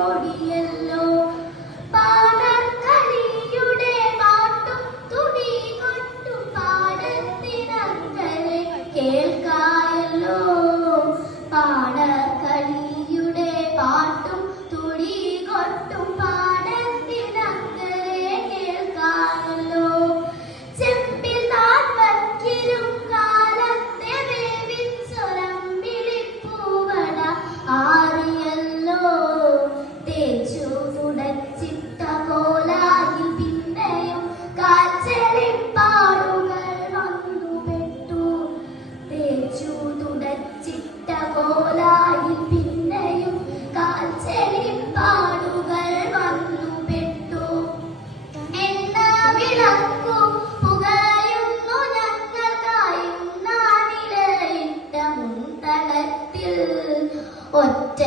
ഓടിയല്ലോ പാടക്കളിയുടെ പാട്ടും തുണി കൊണ്ടു പാടത്തിനക്കരെ കേൾക്കായല്ലോ പാടക്കളിയുടെ പാട്ടും തുണി കൊണ്ടും പാടത്തിനക്കരെ കേൾക്കായല്ലോ ചെമ്പിൽ താൻ വക്കിലും കാലത്തെ വേവിച്ചൊരമ്പിളിപ്പൂവട ആറിയല്ലോ തേച്ചു തുടച്ചിട്ട കോലായിൽ പിന്നെയും കാൽച്ചെളിപ്പാടുകൾ വന്നുപെട്ടു തേച്ചു തുടച്ചിട്ട കോലായിൽ പിന്നെയും കാൽച്ചെളിപ്പാടുകൾ വന്നുപെട്ടു എണ്ണ വിളക്കു പുകയുന്നു ഞങ്ങൾക്കായും നാനിലയിട്ട മുന്തളത്തിൽ ഒറ്റ